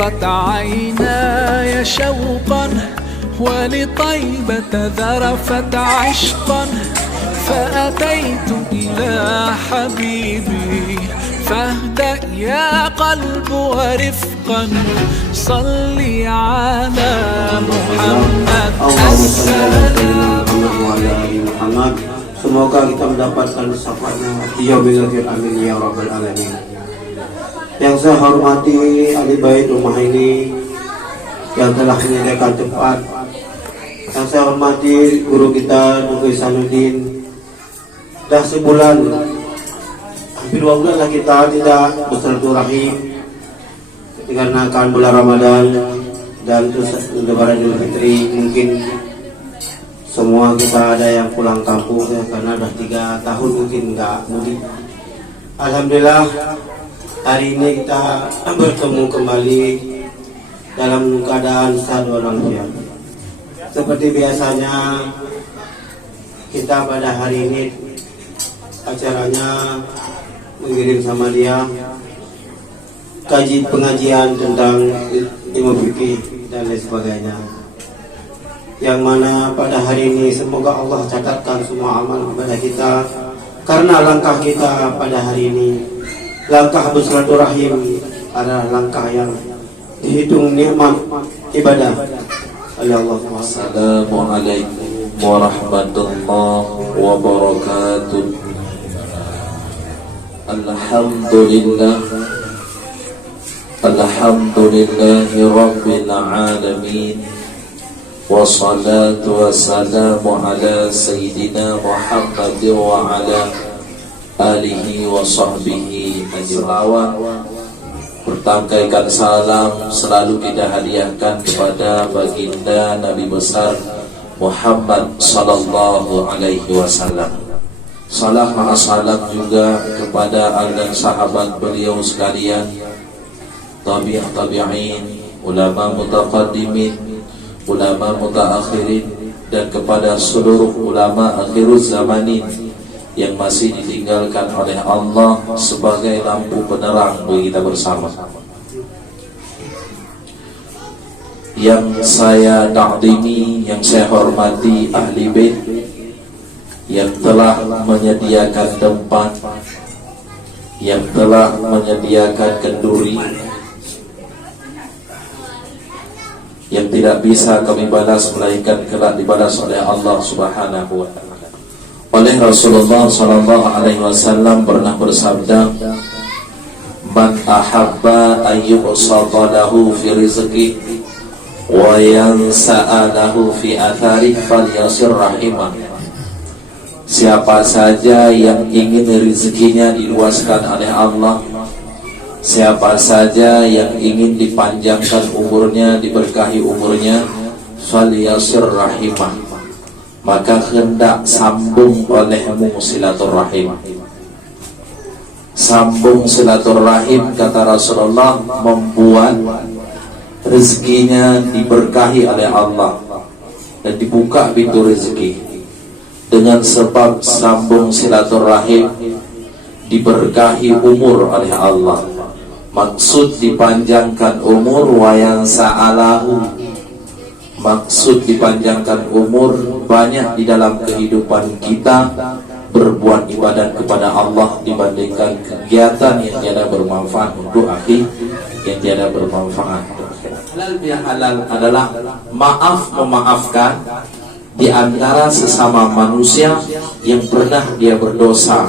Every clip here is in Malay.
برقت عيناي شوقا ولطيبة ذرفت عشقا فأتيت إلى حبيبي فاهدأ يا قلب ورفقا صلي على محمد السلام. Semoga kita mendapatkan syafaatnya yaumil akhir, amin ya rabbal alamin. Yang saya hormati ahli bait rumah ini yang telah menyediakan tempat. Yang saya hormati guru kita Nunggu Isanuddin. Dah sebulan, hampir 2 bulan lah kita tidak bersilaturahim dikarenakan bulan Ramadan dan Lebaran Idul Fitri. Mungkin semua kita ada yang pulang kampung ya, karena udah 3 tahun mungkin nggak mudik. Alhamdulillah hari ini kita bertemu kembali dalam keadaan sehat walafiat. Seperti biasanya kita pada hari ini acaranya mengirim sama dia pengajian tentang ilmu fikih dan lain sebagainya, yang mana pada hari ini semoga Allah catatkan semua amal kepada kita, karena langkah kita pada hari ini, langkah bersilaturahim adalah langkah yang dihitung nikmat ibadah oleh Allah. Assalamualaikum warahmatullahi wabarakatuh. Alhamdulillah, alhamdulillahi rabbil alamin. Wassalatu wassalamu ala sayyidina Muhammad wa ala alihi wa sahbihi ajma'in. Bertangkaikan salam selalu kita hadiahkan kepada baginda Nabi besar Muhammad sallallahu alaihi wasallam. Salam maha salam juga kepada dan sahabat beliau sekalian, tabi'in, ulama mutaqaddimin, ulama mutaakhirin, dan kepada seluruh ulama akhiruz zamanin yang masih ditinggalkan oleh Allah sebagai lampu penerang bagi kita bersama. Yang saya takdimi, yang saya hormati ahli bait yang telah menyediakan tempat, yang telah menyediakan kenduri yang tidak bisa kami balas melainkan kelak dibalas oleh Allah Subhanahu wa taala. Oleh Rasulullah sallallahu alaihi wasallam pernah bersabda, "Man ahabba ayyubsata lahu fi rizqi wa yansa'a lahu fi athari falyasir rahimah." Siapa saja yang ingin rezekinya diluaskan oleh Allah, siapa saja yang ingin dipanjangkan umurnya, diberkahi umurnya, falyasir rahimah, maka hendak sambung olehmu silaturahim. Sambung silaturahim, kata Rasulullah, membuat rezekinya diberkahi oleh Allah dan dibuka pintu rezeki. Dengan sebab sambung silaturahim diberkahi umur oleh Allah. Maksud dipanjangkan umur, wayang sa'alahu, maksud dipanjangkan umur, banyak di dalam kehidupan kita berbuat ibadat kepada Allah dibandingkan kegiatan yang tiada bermanfaat untuk akhirat, yang tiada bermanfaat. Halal bihalal adalah maaf memaafkan di antara sesama manusia yang pernah dia berdosa.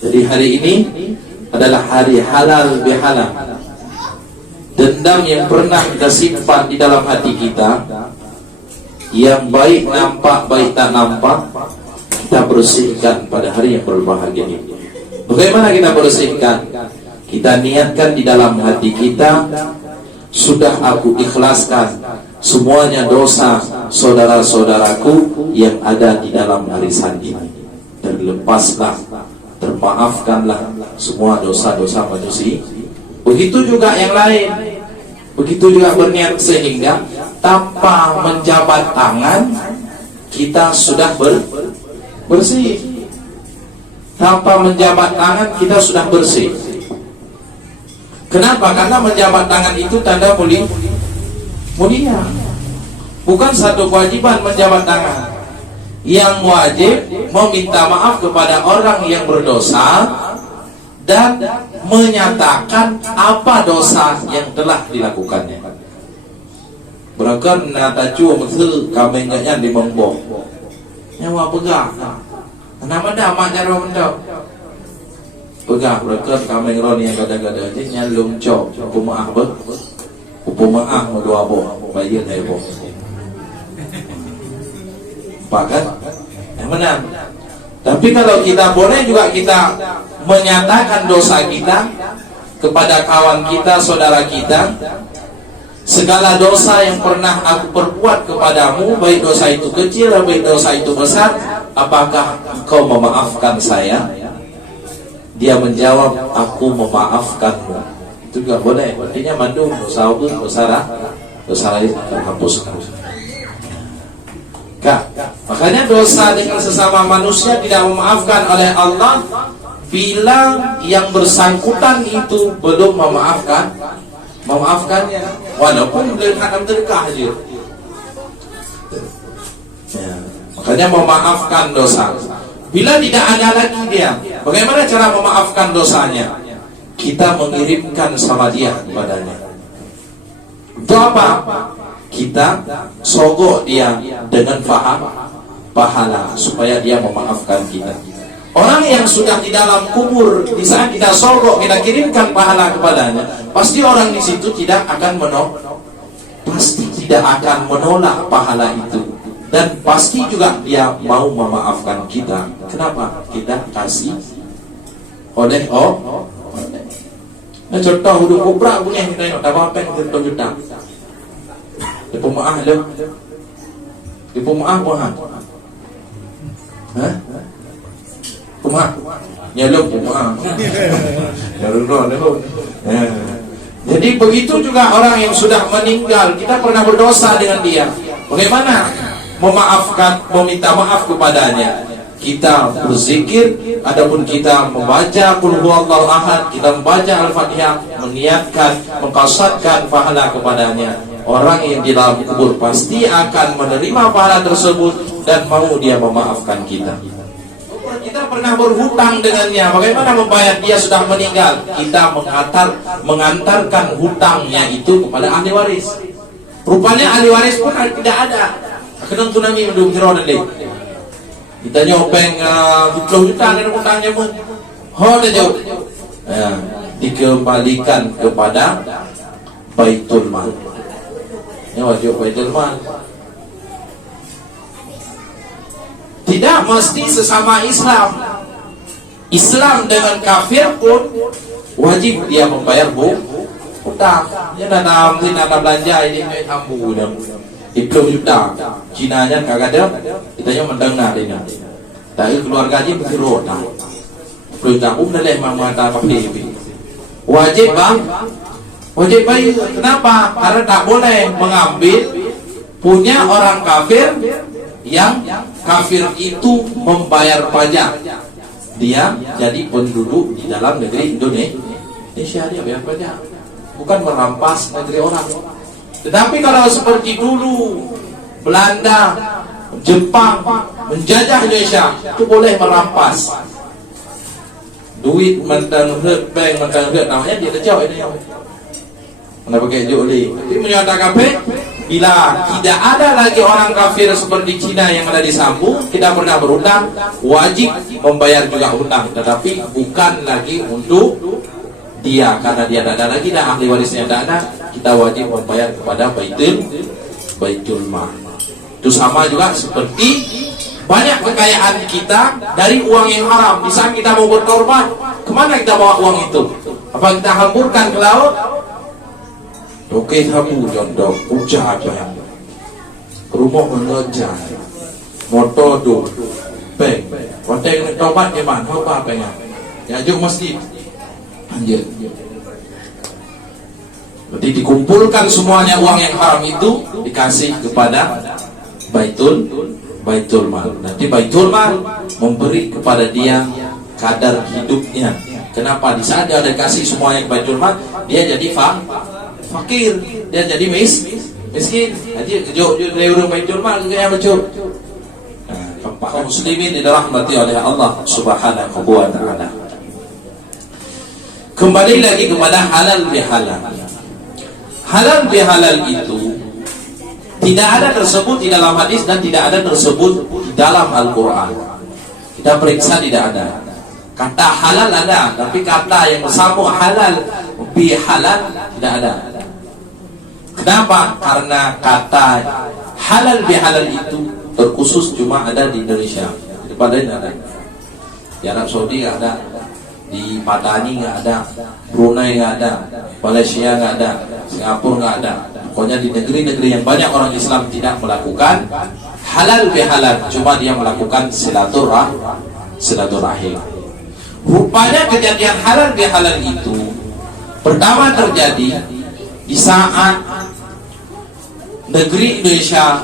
Jadi hari ini adalah hari halal bihalal. Dendam yang pernah kita simpan di dalam hati kita, yang baik nampak baik tak nampak, kita bersihkan pada hari yang berbahagia ini. Bagaimana kita bersihkan? Kita niatkan di dalam hati kita, sudah aku ikhlaskan semuanya dosa saudara-saudaraku yang ada di dalam arisan ini, terlepaslah, termaafkanlah semua dosa-dosa manusia. Begitu juga yang lain, begitu juga berniat, sehingga tanpa menjabat tangan kita sudah bersih. Tanpa menjabat tangan kita sudah bersih. Kenapa? Karena menjabat tangan itu tanda mulia. Bukan satu kewajiban menjabat tangan. Yang wajib meminta maaf kepada orang yang berdosa dan menyatakan apa dosa yang telah dilakukannya. Berangkat nata cua mesti kami nganya di memboh. Nyawa pegang. Nama dah mak cara mendak. Pegang berangkat kami ngeroni yang gada-gada aja nyalum cok pemaah ber. Pemaah mau dua boh, bayar hai boh. Pakat yang menang. Tapi kalau kita boleh juga kita menyatakan dosa kita kepada kawan kita, saudara kita. Segala dosa yang pernah aku perbuat kepadamu, baik dosa itu kecil, baik dosa itu besar, apakah engkau memaafkan saya? Dia menjawab, aku memaafkanmu. Itu juga boleh. Artinya mandung dosa itu dosa lain terhapuskan. Makanya dosa dengan sesama manusia tidak memaafkan oleh Allah bila yang bersangkutan itu belum memaafkannya, walaupun dengan terkah aja. Ya. Makanya memaafkan dosa. Bila tidak ada lagi dia, bagaimana cara memaafkan dosanya? Kita mengirimkan sama dia kepadanya. Itu apa? Kita sogok dia dengan pahala supaya dia memaafkan kita. Orang yang sudah di dalam kubur, di saat kita sogok, kita kirimkan pahala kepadanya, pasti orang di situ tidak akan menolak pahala itu, dan pasti juga dia mau memaafkan kita. Kenapa? Kita kasih oleh Nah, contoh udah kubra punya kita tak apa yang kita juta. Di pemaaf le. Di pemaaf Tuhan. Hah? Pemaaf. Nyeluk pemaaf. Jadi begitu juga orang yang sudah meninggal, kita pernah berdosa dengan dia. Bagaimana memaafkan, meminta maaf kepadanya? Kita berzikir, adapun kita membaca Qul huwallahu ahad, kita membaca Al-Fatihah, meniatkan, mengqasadkan pahala kepadanya. Orang yang di dalam kubur pasti akan menerima pahala tersebut dan mau dia memaafkan kita. Kita pernah berhutang dengannya, bagaimana membayar? Dia sudah meninggal, kita mengantarkan hutangnya itu kepada ahli waris. Rupanya ahli waris pun tidak ada. Kenang tunami mendung hero dan kita nyopeng 20 juta dari hutangnya pun dah jauh. Dikembalikan kepada Baitul Mal. Ini wajib Baitul Mal. Tidak mesti sesama Islam. Islam dengan kafir pun wajib dia membayar hutang. Dia nanam belanja ini ambu dah. 20 juta. Cinanya kagak ada. Kita yang mendengar ini. Dari keluarga aja berkirot. Belum tahu dah mama tak pakai. Wajib bang. Wajib baik. Kenapa? Karena tak boleh mengambil punya orang kafir yang kafir itu membayar pajak. Dia jadi penduduk di dalam negeri Indonesia, dia bayar pajak, bukan merampas negeri orang. Tetapi kalau seperti dulu Belanda, Jepang menjajah Indonesia, itu boleh merampas duit mentang bank mentang namanya dia terjauh ini. Mana pakai joli. Tapi menyatakan bila tidak ada lagi orang kafir seperti Cina yang ada di Sambung, kita pernah berhutang, wajib membayar juga hutang, tetapi bukan lagi untuk dia, karena dia tidak ada lagi dan ahli warisnya tidak ada, kita wajib membayar kepada Baitul Mal. Itu sama juga seperti banyak kekayaan kita dari uang yang haram. Di saat kita mau berkorban, kemana kita bawa uang itu? Apa kita hamburkan ke laut? Oke, kamu jondok, ucap yang rumah mengejar, motor do, peng, konteng tobat gimana? Apa pengen? Ya jauh masjid, anjir. Jadi dikumpulkan semuanya uang yang haram itu dikasih kepada Baitul Mal. Nanti Baitul Mal memberi kepada dia kadar hidupnya Kenapa? Di saat dia ada kasih semua yang Baitul Mal, dia jadi fakir, dia jadi miskin. Jadi dari urang Baitul Mal gaya bacot. Kaum muslimin dirahmati oleh Allah Subhanahu wa taala. Kembali lagi kepada halal bihalal. Halal bihalal itu tidak ada tersebut di dalam hadis dan tidak ada tersebut di dalam Al-Quran. Kita periksa tidak ada. Kata halal ada, tapi kata yang bersama halal bihalal tidak ada. Kenapa? Karena kata halal bihalal itu terkhusus cuma ada di Indonesia. Di tempat lain ada. Di Arab Saudi nggak ada, di Padani nggak ada, Brunei nggak ada, Malaysia nggak ada, Singapura nggak ada. Pokoknya di negeri-negeri yang banyak orang Islam tidak melakukan halal bihalal, cuma dia melakukan silaturahim. Rupanya kejadian halal bihalal itu pertama terjadi di saat negeri Indonesia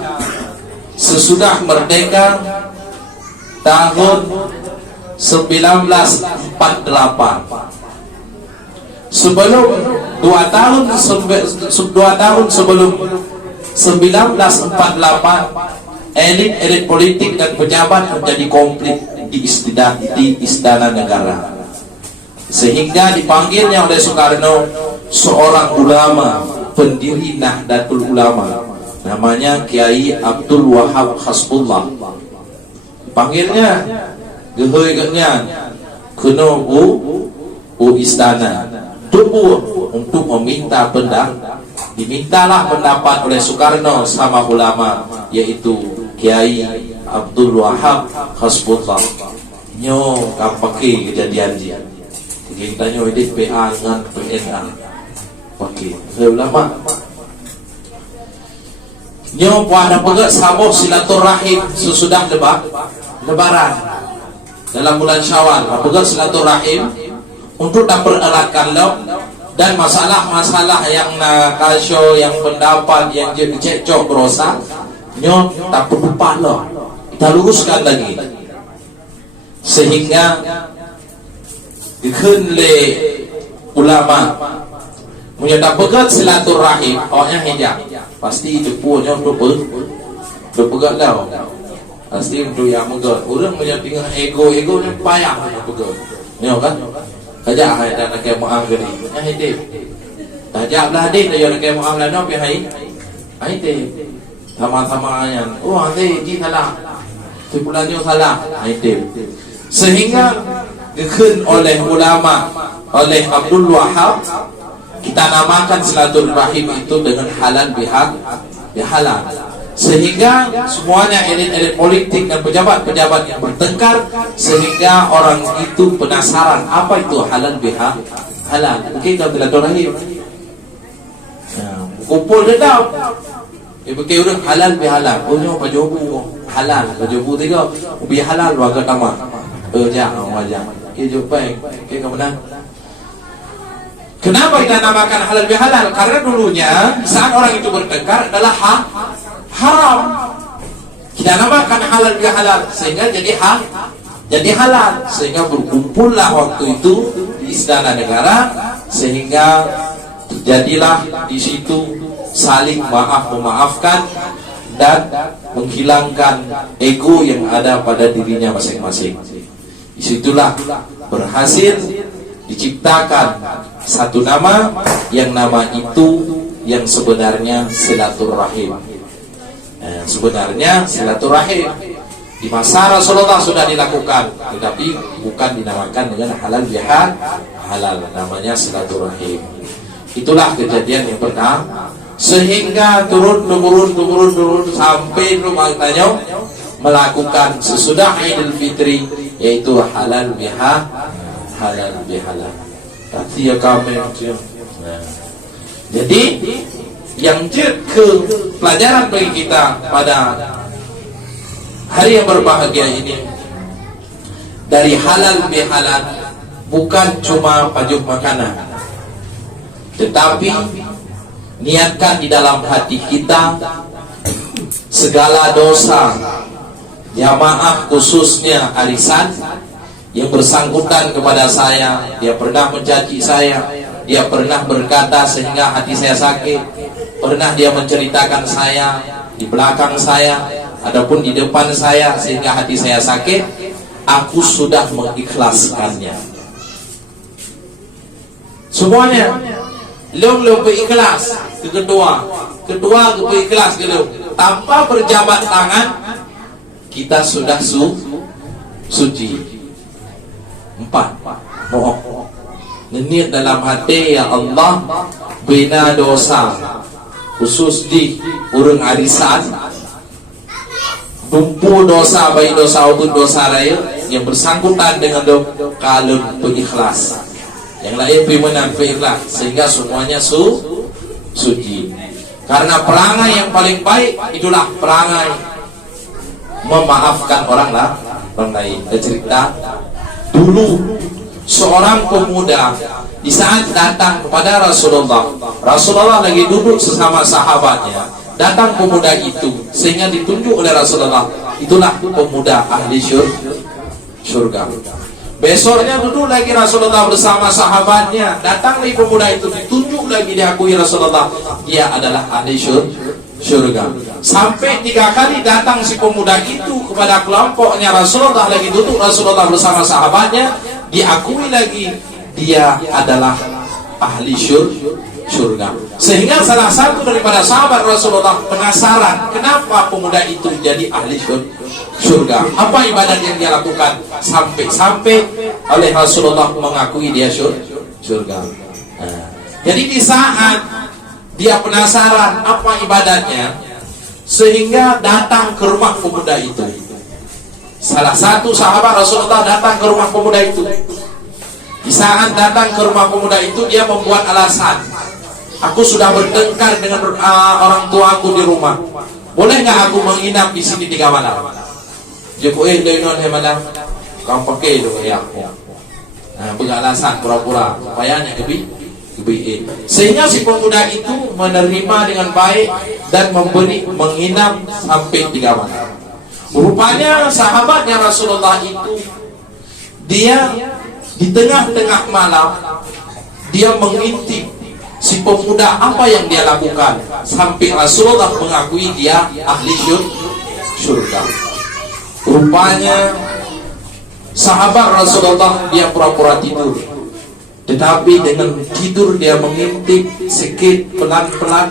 sesudah merdeka tahun 1948. Sebelum 2 tahun sebelum 1948, elit politik dan pejabat menjadi konflik di istana negara, sehingga dipanggilnya oleh Soekarno seorang ulama, pendiri Nahdlatul Ulama, namanya Kiai Abdul Wahab Hasbullah. Panggilnya gehoy-genya kuno istana tubuh untuk meminta dimintalah pendapat oleh Soekarno sama ulama, yaitu Kiai Abdul Wahab Hasbullah. Nyo kapake kejadian dia kita nyo edit PA dengan PNA pakai ulama nyo pada pegat sambung silaturahim sesudah lebaran dalam bulan Syawal, pegat silaturahim untuk tak peralatan lo dan masalah-masalah yang nakasyo, yang pendapat, yang jadi cekcok berosak nyo tak berlupa lo, kita luruskan lagi sehingga dikenle ulama menyatakan pegat silaturahim awaknya hijab pasti depunya untuk pegat lau pasti untuk yang megat orang menyatakan ego yang payah pegat ni kan kajak hai dan nak maaf gini nya hidip tajak lah din ayo nak maaf lah no pi hai hidip sama-sama yang nanti ji salah sebulannya salah hidip sehingga dikhen oleh ulama, oleh Abdul Wahab, kita namakan silaturahim itu dengan halal bihalal, sehingga semuanya elit-elit politik dan pejabat-pejabat yang bertengkar, sehingga orang itu penasaran apa itu halal bihalal. Mungkin kalau silaturahim kumpul dendam pakai orang halal bihalal, punya bajobu halal, bajobu tiga bihalal warga kamar jangan wajah kenapa kita namakan halal bihalal? Karena dulunya saat orang itu bertengkar adalah haram, kita namakan halal bihalal sehingga jadi halal, sehingga berkumpullah waktu itu di istana negara, sehingga terjadilah di situ saling memaafkan dan menghilangkan ego yang ada pada dirinya masing-masing. Disitulah berhasil diciptakan satu nama, yang nama itu yang sebenarnya silaturahim. Sebenarnya silaturahim di masa Rasulullah sudah dilakukan, tetapi bukan dinamakan dengan halal bihalal, namanya silaturahim. Itulah kejadian yang pertama, sehingga turun sampai rumah tanya melakukan sesudah Idul Fitri, yaitu halal bihalal. Tapi ya kami jadi yang ke pelajaran bagi kita pada hari yang berbahagia ini, dari halal bihalal bukan cuma pajuk makanan, tetapi niatkan di dalam hati kita segala dosa jamaah, khususnya arisan, yang bersangkutan kepada saya, dia pernah mencaci saya, dia pernah berkata sehingga hati saya sakit, pernah dia menceritakan saya di belakang saya adapun di depan saya sehingga hati saya sakit, aku sudah mengikhlaskannya semuanya. Lo ikhlas ke kedua ikhlas ke lo, tanpa berjabat tangan kita sudah suci. 4. Mohon niat dalam hati, ya Allah bina dosa khusus di urang arisan, tumpu dosa baik dosa maupun dosa raya yang bersangkutan dengan kalun ikhlas, yang lain pimenan ikhlas, sehingga semuanya suci. Karena perangai yang paling baik itulah perangai memaafkan orang lain. Cerita dulu seorang pemuda di saat datang kepada Rasulullah lagi duduk sesama sahabatnya, datang pemuda itu sehingga ditunjuk oleh Rasulullah, itulah pemuda ahli surga. Besoknya duduk lagi Rasulullah bersama sahabatnya, datang lagi pemuda itu, ditunjuk lagi, diakui Rasulullah, dia adalah ahli surga. Sampai 3 kali datang si pemuda itu kepada kelompoknya Rasulullah lagi duduk Rasulullah bersama sahabatnya, diakui lagi dia adalah ahli surga. Sehingga salah satu daripada sahabat Rasulullah penasaran, kenapa pemuda itu jadi ahli surga, apa ibadat yang dia lakukan sampai oleh Rasulullah mengakui dia surga. Jadi di saat dia penasaran apa ibadatnya, sehingga datang ke rumah pemuda itu. Salah satu sahabat Rasulullah datang ke rumah pemuda itu. Di saat datang ke rumah pemuda itu, dia membuat alasan, aku sudah bertengkar dengan orang tuaku di rumah, boleh nggak aku menginap di sini 3 malam? Dia malam kau pakai dong ya. Beralasan pura-pura supayanya sehingga si pemuda itu menerima dengan baik dan menginap sampai 3 malam. Rupanya sahabatnya Rasulullah itu, dia di tengah-tengah malam dia mengintip si pemuda apa yang dia lakukan sampai Rasulullah mengakui dia ahli surga. Rupanya sahabat Rasulullah dia pura-pura tidur, tetapi dengan tidur dia mengintip sedikit pelan-pelan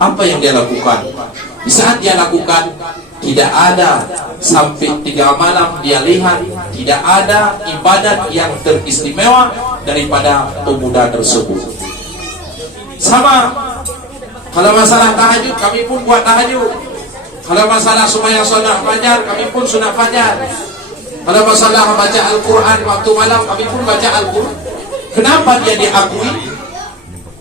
apa yang dia lakukan. Di saat dia lakukan, tidak ada sampai 3 malam dia lihat tidak ada ibadat yang teristimewa daripada pemuda tersebut. Sama kalau masalah tahajud, kami pun buat tahajud. Kalau masalah sembahyang sunat fajar, kami pun sunat fajar. Kalau masalah baca Al-Quran waktu malam, kami pun baca Al-Quran. Kenapa dia diakui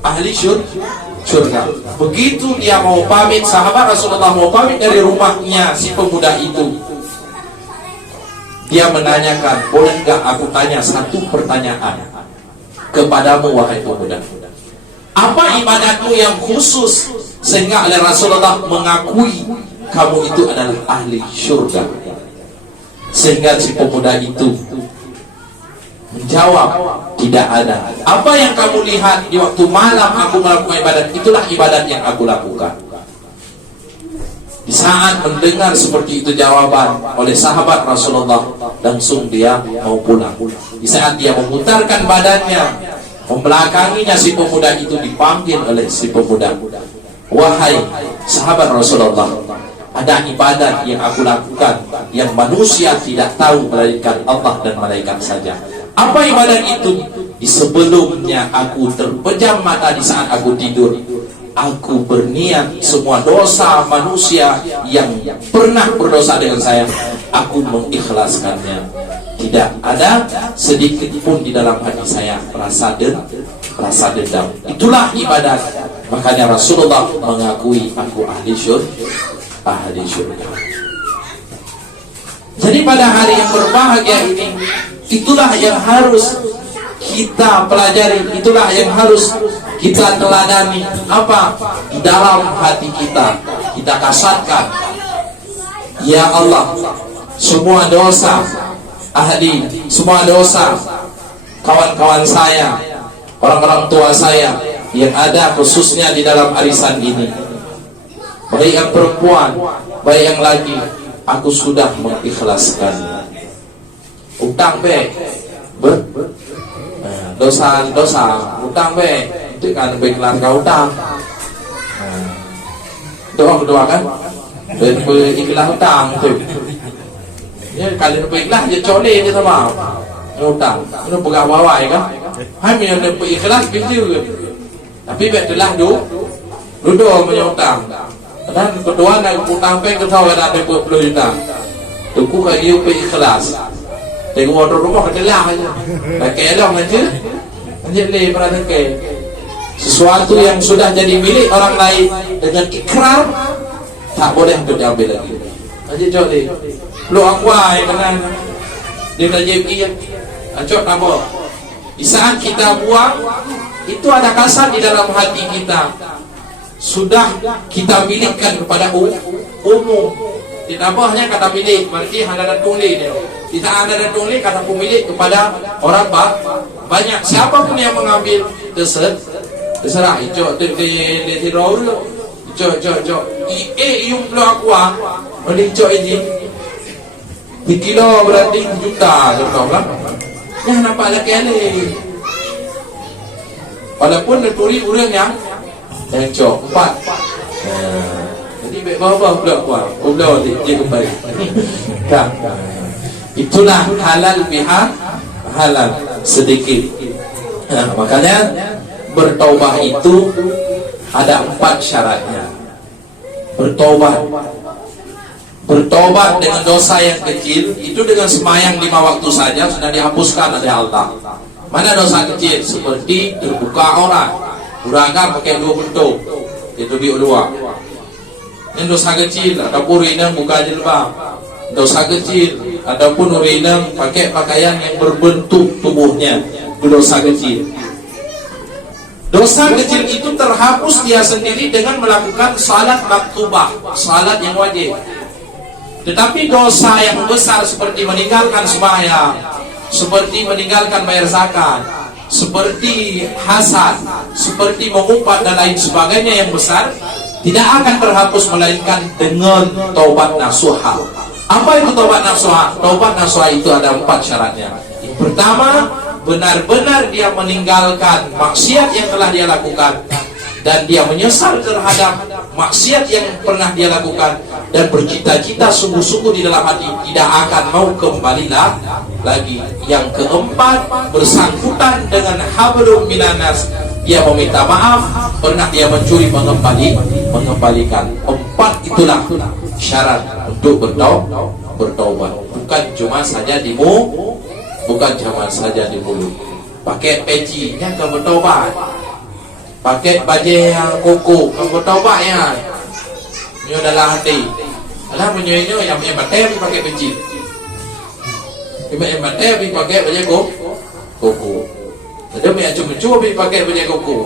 ahli surga? Begitu dia mau pamit, sahabat Rasulullah mau pamit dari rumahnya si pemuda itu, dia menanyakan, boleh nggak aku tanya satu pertanyaan kepadamu wahai pemuda, apa ibadatmu yang khusus sehingga oleh Rasulullah mengakui kamu itu adalah ahli surga? Sehingga si pemuda itu menjawab, tidak ada. Apa yang kamu lihat di waktu malam aku melakukan ibadat, itulah ibadat yang aku lakukan. Di saat mendengar seperti itu jawaban oleh sahabat Rasulullah, langsung dia mau pulang. Di saat dia memutarkan badannya, membelakanginya si pemuda itu dipanggil oleh si pemuda, wahai sahabat Rasulullah, ada ibadat yang aku lakukan yang manusia tidak tahu melainkan Allah dan malaikat saja. Apa ibadat itu? Di sebelumnya aku terpejam mata di saat aku tidur, aku berniat semua dosa manusia yang pernah berdosa dengan saya, aku mengikhlaskannya. Tidak ada sedikit pun di dalam hati saya rasa dendam. Itulah ibadat. Makanya Rasulullah mengakui aku ahli surga. Jadi pada hari yang berbahagia ini, itulah yang harus kita pelajari, itulah yang harus kita teladani. Apa? Di dalam hati kita kasatkan, ya Allah, semua dosa ahli, semua dosa kawan-kawan saya, orang-orang tua saya yang ada khususnya di dalam arisan ini, baik yang perempuan, baik yang laki, aku sudah mengikhlaskan. Utang be, dosa utang be, itu kan berikhlas kau utang. Doa kan, berikhlas utang tu. Ya kali berikhlas je colek je sama, utang, itu pegang bawah kan. Hai punya berikhlas begitu. Tapi betulah duduk menyutang. Dan kedua nak utang pe ke tahu ada 20 juta. Tuku kayu pe ikhlas. Tengok orang rumah kedelah aja. Tak kelong aja. Anjir le berada ke. Sesuatu yang sudah jadi milik orang lain dengan ikrar tak boleh untuk diambil lagi. Anjir jole. Lu aku ai kena. Dia dah jadi acok nama. Di saat kita buang itu ada kasar di dalam hati kita. Sudah kita milikkan kepada umum. Ditambahnya kata milik, berarti ada dan tulis dia. Tidak ada dan tulis kata pemilik kepada orang banyak. Siapapun yang mengambil terserah. Icok di tirau dulu. Icok. Yung perlu aku boleh icok ini. Di kilo berarti juta. Contoh lah. Ya nampak lagi ni. Walaupun dituri orang yang cok 4. Jadi baik bawah pula kuat. Pula dia kembali. Kan. Itulah halal biha halal sedikit. Makanya bertaubat itu ada 4 syaratnya. Bertobat dengan dosa yang kecil itu dengan semayang 5 waktu saja sudah dihapuskan oleh Allah. Mana dosa kecil seperti terbuka orang, uraga pakai 2 bentuk, itu biudua. Ini dosa kecil ataupun urinang buka jilbab, dosa kecil ataupun urinang pakai pakaian yang berbentuk tubuhnya, itu dosa kecil. Dosa kecil itu terhapus dia sendiri dengan melakukan salat maktubah, salat yang wajib. Tetapi dosa yang besar seperti meninggalkan sembahyang, seperti meninggalkan bayar zakat, seperti hasad, seperti mengumpat dan lain sebagainya yang besar, tidak akan terhapus melainkan dengan taubat nasuha. Apa itu taubat nasuha? Taubat nasuha itu ada 4 syaratnya. Yang pertama, benar-benar dia meninggalkan maksiat yang telah dia lakukan dan dia menyesal terhadap maksiat yang pernah dia lakukan dan bercita-cita sungguh-sungguh di dalam hati tidak akan mau kembali lagi. Yang keempat, bersangkutan dengan hablum minanas, dia meminta maaf, pernah dia mencuri mengembalikan. 4 itulah syarat untuk bertaubat. Bukan cuma saja di mulut. Pakai pecinya ke bertaubat. Pakai baju yang kuku ke bertaubat ya. Ini dalam hati. Alah menyoyo yang batai pakai peci. Yang batai pakai baju kuku. Ada yang cuma pakai baju kuku.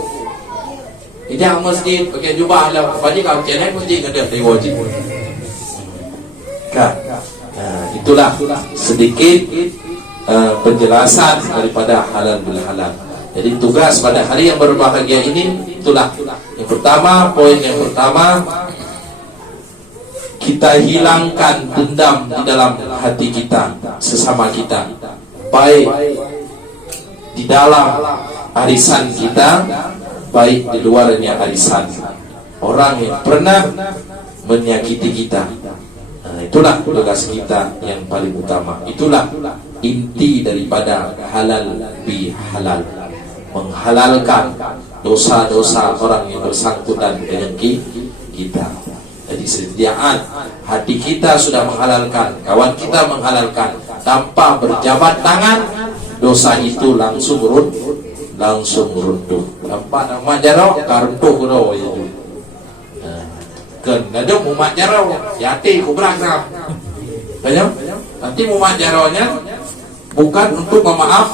Tidak masjid pakai jubah lah. Baju kau cerai mesti ada di wajib. Kan? Itulah sedikit penjelasan daripada halal bil halal. Jadi tugas pada hari yang berbahagia ini itulah. Yang pertama, poin yang pertama, kita hilangkan dendam di dalam hati kita sesama kita, baik di dalam arisan kita, baik di luarnya arisan. Orang yang pernah menyakiti kita, itulah tugas kita yang paling utama. Itulah inti daripada halal bi halal, menghalalkan dosa-dosa orang yang bersangkutan dengan kita. Jadi sediaan hati kita sudah menghalalkan, kawan kita menghalalkan, tanpa berjabat tangan, dosa itu langsung runtuh. Tanpa nama jarau karuntuh kudo itu. Kan ada mumat jarau, yati kubrak sam. Banyak. Nanti mumat jaraunya bukan untuk memaaf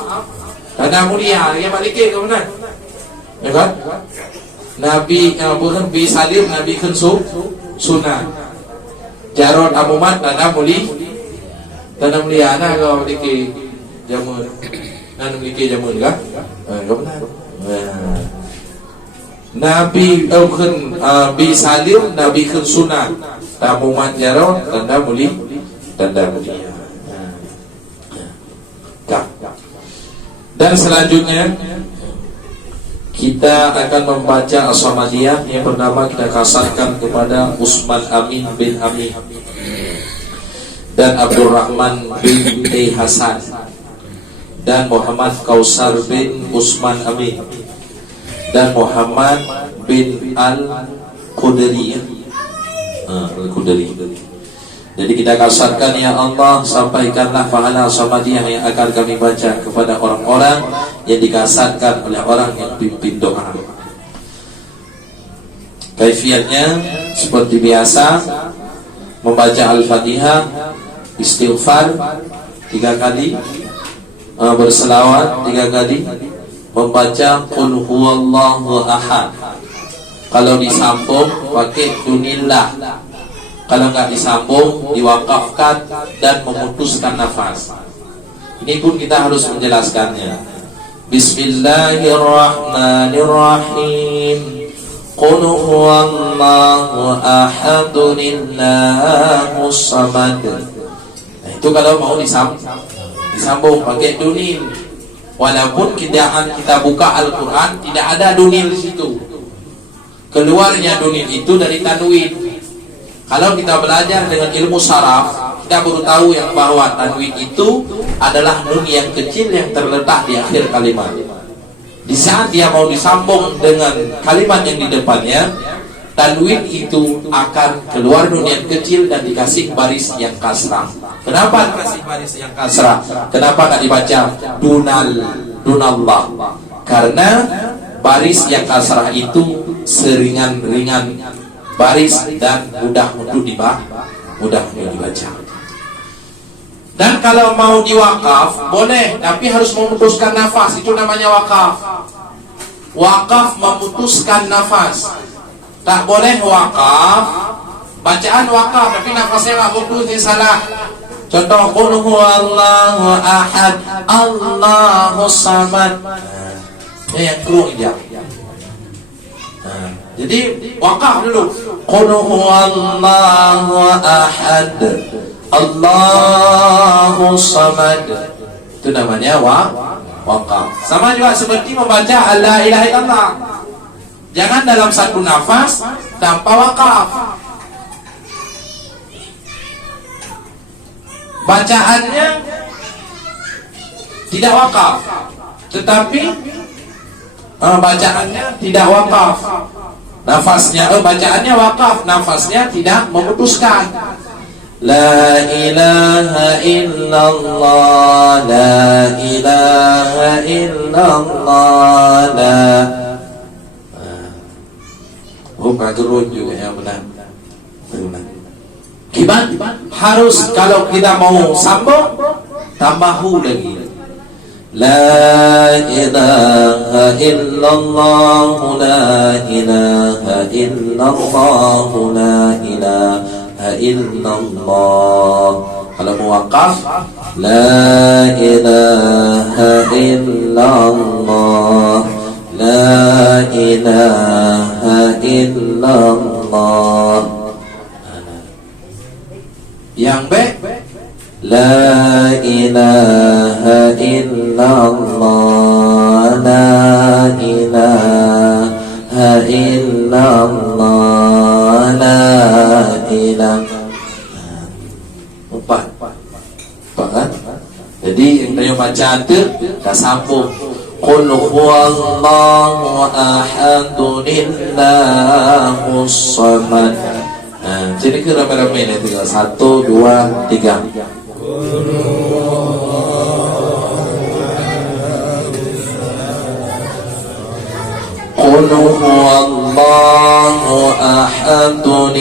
karena mulia, yang maliki ke mana? Ya kan? Nabi bukan bi salim, Nabi kensu sunnah. Jarod amumat ada Tanam liana kau memiliki jamun. Anu memiliki jamun kah? Kau benar. Nabi kan bisalim, Nabi kan sunat. Tamu manjaro, tanda mulia. Dan selanjutnya kita akan membaca As-Samadiyah yang pertama kita kasarkan kepada Usman Amin bin Amin dan Abdurrahman bin Hasan dan Muhammad Kausar bin Usman Amin dan Muhammad bin Al-Qudri. Jadi kita kasarkan, ya Allah, sampaikanlah pahala Samadiyah yang akan kami baca kepada orang-orang yang dikasarkan oleh orang yang pimpin doa. Kaifiatnya seperti biasa, membaca Al-Fatihah, istighfar 3 kali, berselawat 3 kali, membaca Qul huwallahu ahad. Kalau disambung pakai dunillah. Kalau nggak disambung, diwakafkan dan memutuskan nafas. Ini pun kita harus menjelaskannya. Bismillahirrahmanirrahim. Qul huwallahu ahadun Allahus samad. Nah, itu kalau mau disambung pakai dunil. Walaupun kita buka Al-Quran tidak ada dunil di situ. Keluarnya dunil itu dari tanwin. Kalau kita belajar dengan ilmu saraf, kita baru tahu yang bahwa tanwin itu adalah nun yang kecil yang terletak di akhir kalimat. Di saat dia mau disambung dengan kalimat yang di depannya, tanwin itu akan keluar nun yang kecil dan dikasih baris yang kasrah. Kenapa dikasih baris yang kasrah? Kenapa tidak dibaca dunallah? Karena baris yang kasrah itu seringan-ringan baris dan mudah untuk dibaca. Dan kalau mau diwakaf boleh, tapi harus memutuskan nafas. Itu namanya wakaf. Wakaf memutuskan nafas. Tak boleh wakaf bacaan wakaf tapi nafasnya nggak putus, salah. Contoh, Qul huwallahu ahad Allahus samad. Yang keluar dia. Jadi wakaf dulu. Qul huwallahu ahad Allahus samad. Itu namanya wakaf. Sama juga seperti membaca la ilaha illallah. Jangan dalam satu nafas tanpa wakaf. Bacaannya tidak wakaf, tetapi bacaannya tidak wakaf. Bacaannya wakaf, nafasnya tidak memutuskan. La ilaha illallah, la ilaha illallah, la. Gerun juga yang benar. Gimana? Harus kalau kita mau sambung tambah hu lagi. La ilaha illallah, la ilaha illallah, la ilaha illallah. Kalau mau wakaf, la ilaha illallah, la ilaha illallah. Yang B, la ilaha illallah, la ilaha illallah, la ilaha. Empat kan? Jadi yang tanya bacaan itu dah sambung. Qul huwallahu ahadun Allahus samad. Jadi ke rame-rame ini tinggal 1, 2, 3. Qul huwallahu ahadun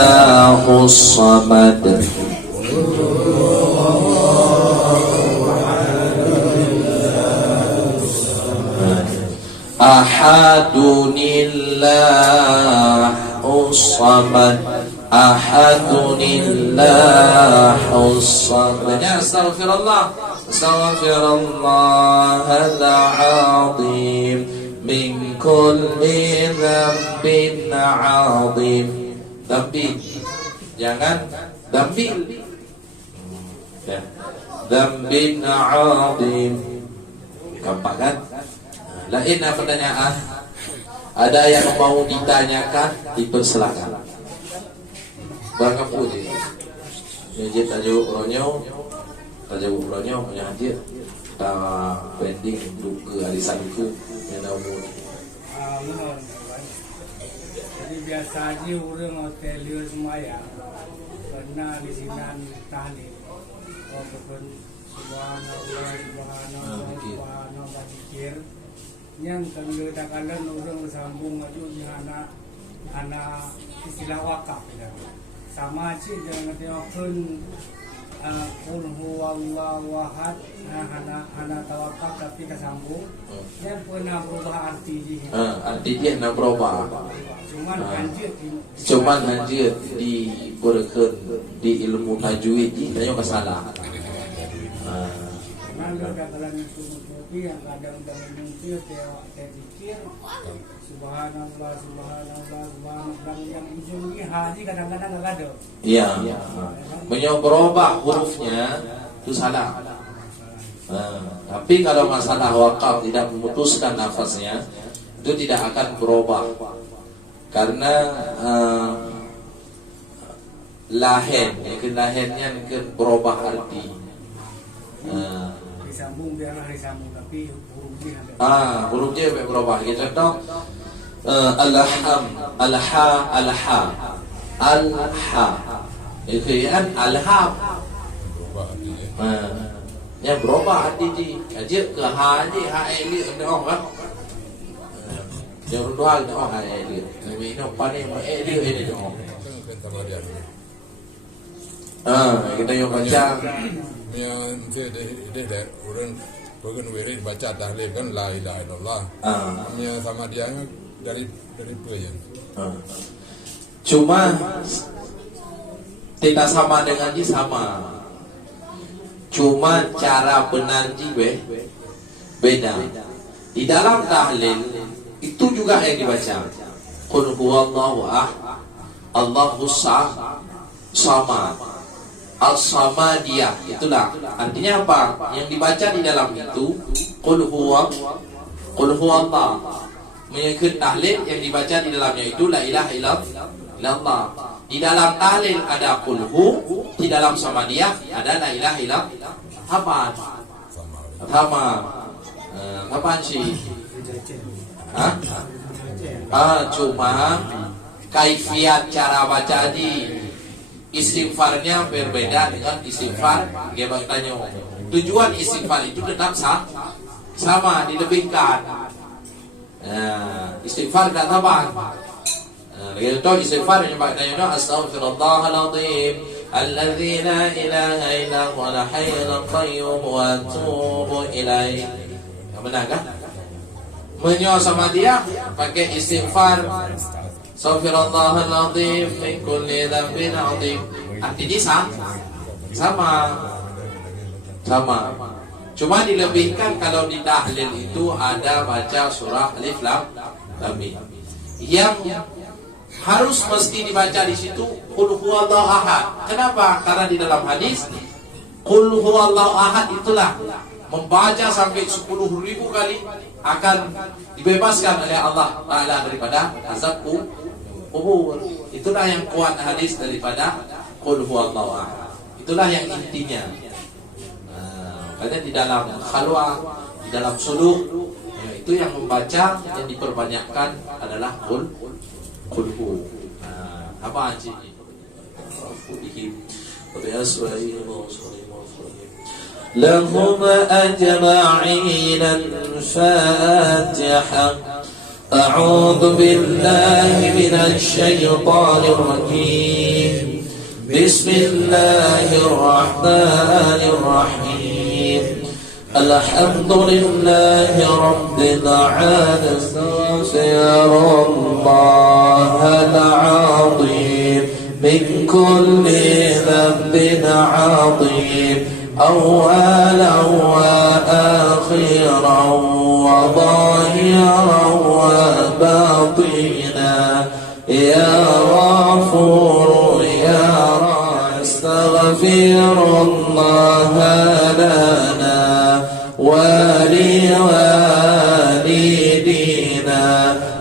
Allahus samad. Ahadunillah As-samad. ahadunillahus samad. Astaghfirullah, astaghfirullahal azim min kulli dzambin azim. Dambil, jangan dambil. Ya. Dzambin azim. Gampang kan? Lain pertanyaan. Ada yang mau ditanyakan, dipersilakan. Barangkali je. Jadi tajuk ronyo punya hadir. Kita pending duka arisan duka yang dah umur. Jadi biasa aja orang hotel semaya pernah di sini tahlil. Walaupun subhanallah subhanallah zikir yang tengah takalan orang bersambung maju dengan anak istilah wakaf sama aja jangan tengokkan qul huwallahu ahad anak tawakal tapi kesambung yang pernah berubah arti dia nak berubah. Cuman anjir diberikan di ilmu tajwid ni tanya masalah. Kalau katakan itu kopi yang kadang muncul zikir subhanallah yang ujungnya haji kadang-kadang enggak ada. Iya. Berubah hurufnya itu salah. Tapi kalau masalah wakaf tidak memutuskan nafasnya, itu tidak akan berubah. Karena lahennya berubah arti. Disambung biarlah disambung tapi hurufnya hurufnya berubah. Contoh alham, alha. Itu kan alham. Yang berubah arti di aja ke haji haili orang kan. Yang dua orang haili. Tapi ini paling haili ini dong. Kita yang baca yang dia orang bukan wirid baca tahlil kan la ilaha illallah. Yang sama dia dari pelayan. Cuma tidak sama dengan dia sama. Cuma cara benar dia beda. Di dalam tahlil itu juga yang dibaca. Qul huwallahu ahad, Allahus samad. As-samadiyah, itulah artinya apa? Yang dibaca di dalam itu qul huwallah. Mengikut tahlil yang dibaca di dalamnya itu la ilaha illallah. Di dalam tahlil ada qul hu, di dalam samadiyah ada la ilaha illallah. Apa? Sama. Kapan sih? Cuma kaifiat cara baca di istighfarnya berbeda dengan istighfar gebang tanya. Tujuan istighfar itu tetap sama, dilebihkan. Istighfar tak tambah. Itu istighfar yang bang tanya astaghfirullahaladzim alladzi la ilaha illa huwal hayyul qayyum wa atubu ilaih. Benar kan? Menyo sama dia pakai istighfar astaghfirullahaladzim min kulli dzambin adzim. Artinya sama. Cuma dilebihkan kalau di tahlil itu ada baca surah Alif Lam Mim. Yang harus mesti dibaca di situ qul huwallahu ahad. Kenapa? Karena di dalam hadis qul huwallahu ahad itulah membaca sampai 10.000 kali akan dibebaskan oleh Allah Ta'ala daripada azab kubur. Itulah yang kuat hadis daripada qul huwallahu ahad. Itulah yang intinya. Karena di dalam khalwah, di dalam suluk, itu yang membaca yang diperbanyakkan adalah qul hu. Apa sih? لهم أجمعين الفاتحة. أعوذ بالله من الشيطان الرجيم. بسم الله الرحمن الرحيم. الحمد لله رب العالمين. الله العظيم من كل ذنب عظيم أولا وآخرا وظاهرا وباطنا يا غفور يا رحيم استغفر الله لنا ولوالدينا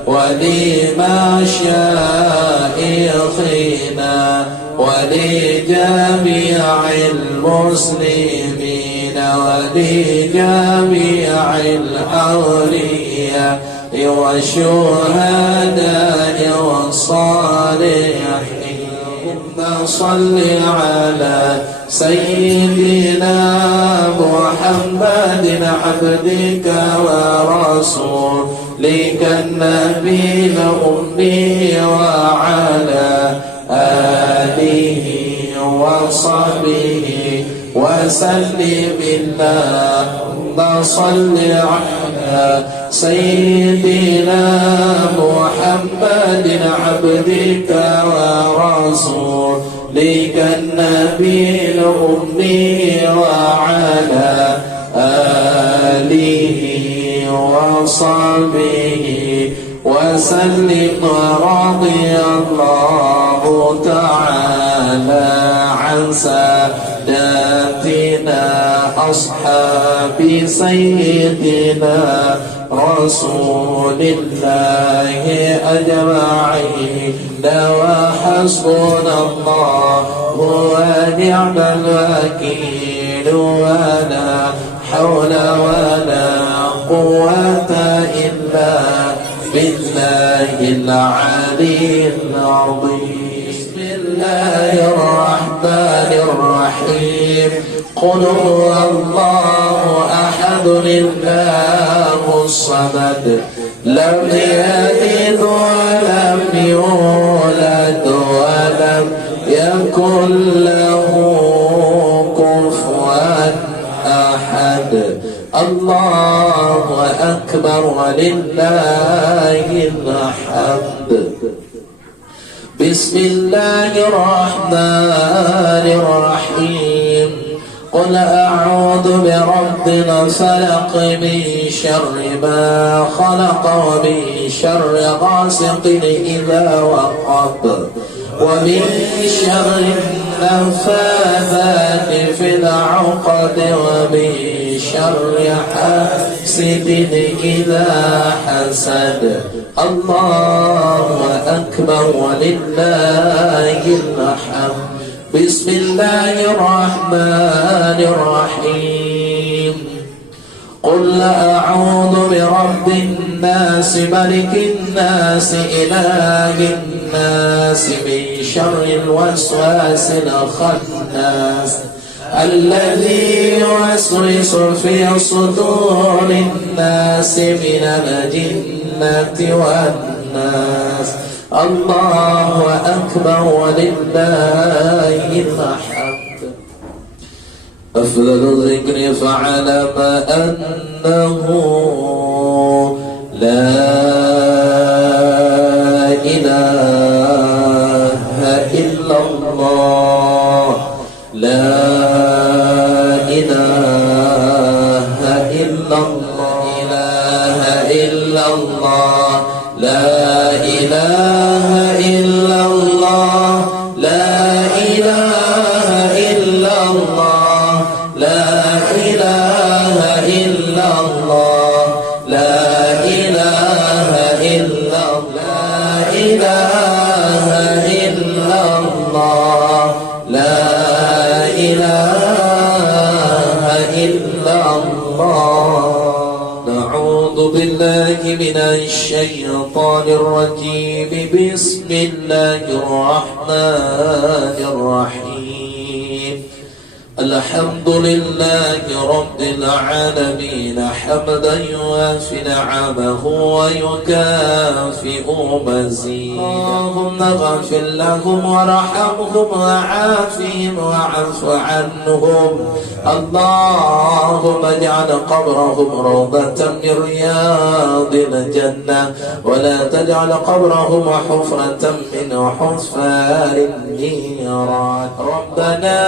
ولمشايخنا ولجميع المسلمين ولجميع الأولياء والشهداء والصالحين اللهم صل على سيدنا محمد عبدك ورسولك النبي الأمي وعلى آله وصحبه وسلم اللهم صل على سيدنا محمد عبدك ورسولك النبي الأمي وعلى آله وصحبه وسلم رضي الله تعالى عن ساداتنا أصحاب سيدنا رسول الله أجمعين وحسبنا الله ونعم الوكيل ولا حول ولا قوة إلا بالله العلي العظيم بسم الله الرحمن الرحيم قل هو الله أحد الله الصمد لم يلد ولم يولد ولم يكن له كفوا أحد الله أكبر ولله الحمد بسم الله الرحمن الرحيم قل أعوذ برب الفلق من شر ما خلق ومن شر غاسق إذا وقب ومن شر النفاثات في العقد ومن شر حاسد إذا حسد الله أكبر ولله الحمد بسم الله الرحمن الرحيم قل أعوذ برب الناس ملك الناس إله الناس من شر الوسواس الخناس الذي يوسوس في صدور الناس من الجنة والناس الله أكبر ولله الحمد أفضل الذكر فاعلم أنه لا إله إلا الله لا إله إلا الله إله إلا الله لا إله إلا الله لا إله إلا الله لا إله إلا الله لا إله إلا الله لا إله إلا الله لا إله إلا الله نعوذ بالله من الشيطان الرجيم بسم الله الرحمن الرحيم الحمد لله رب العالمين حمدا يوافي نعمه ويكافئ مزيدا اللهم اغفر لهم وارحمهم وعافهم واعف عنهم اللهم اجعل قبرهم روضة من رياض الجنة ولا تجعل قبرهم حفرة من حفار الميراد ربنا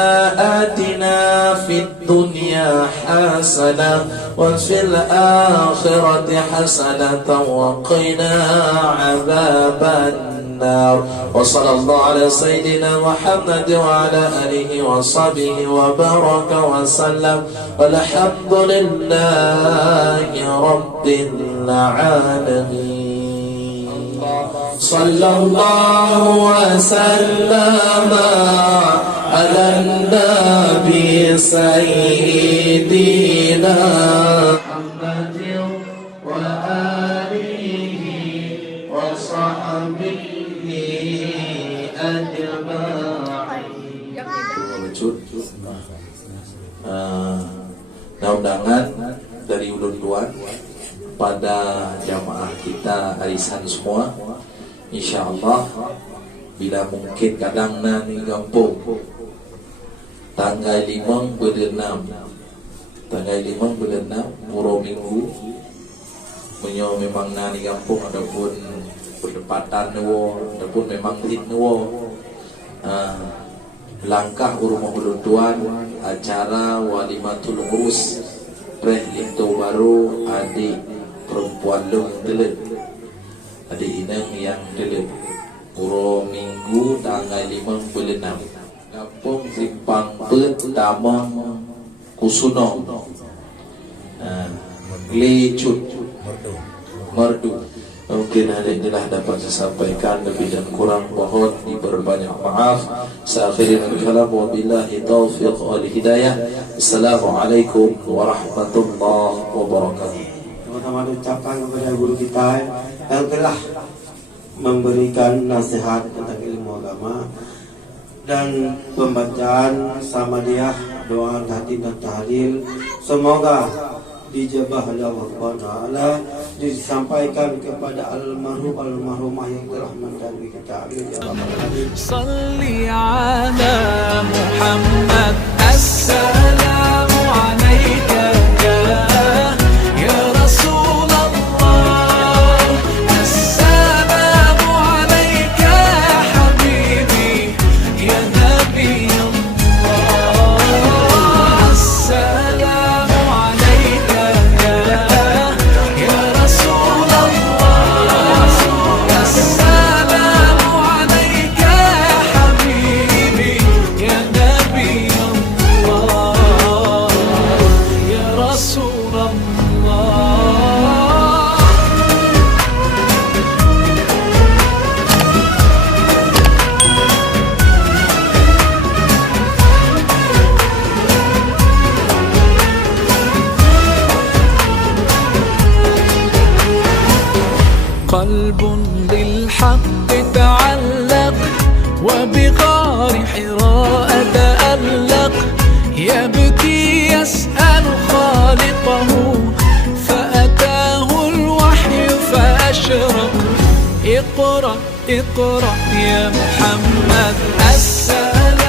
آتنا في الدنيا حسنة وفي الآخرة حسنة وقنا عذاب النار وصلى الله على سيدنا محمد وعلى آله وصحبه وبارك وسلم والحمد لله رب العالمين صلى الله وسلم على النبي سيدنا محمد وآله وصحبه Undangan dari ulun-uluan pada jamaah kita arisan semua, insya Allah bila mungkin kadang nani gampung tanggal 5 bulan 6 muro minggu menyo memang nani gampung adapun berdepatan nuwo adapun memang hit nuwo langkah rumah ulun tuan acara walimatul urus preh itu baru adik perempuan long telet adik inang yang telet uro minggu tanggal 5 bulan 6 kampung simpang pertama kusuno lecut merdu. Mungkin hal inilah dapat saya sampaikan, lebih dan kurang mohon diperbanyak maaf. Saya akhiri kalam wa billahi taufiq wal hidayah. Assalamualaikum warahmatullahi wabarakatuh. Sama-sama ucapkan kepada guru kita yang telah memberikan nasihat tentang ilmu agama dan pembacaan sama dia doa hati dan tahlil. Semoga dijabah oleh Allah Subhanahu wa taala, disampaikan kepada almarhumah yang telah mendahului kita. Ya Rabbal alamin. Salli ala Muhammad. Assalamu alayka ya Rasulullah. Assalamu alayka ya habibi ya Nabi Allah. Assalamu alayka ya Rasulullah. Assalamu alayka ya habibi ya Nabi Allah ya Rasulullah. قلب بالحق تعلق وبغار حراء تألق يبكي يسأل خالقه فأتاه الوحي فأشرق اقرأ اقرأ يا محمد. السلام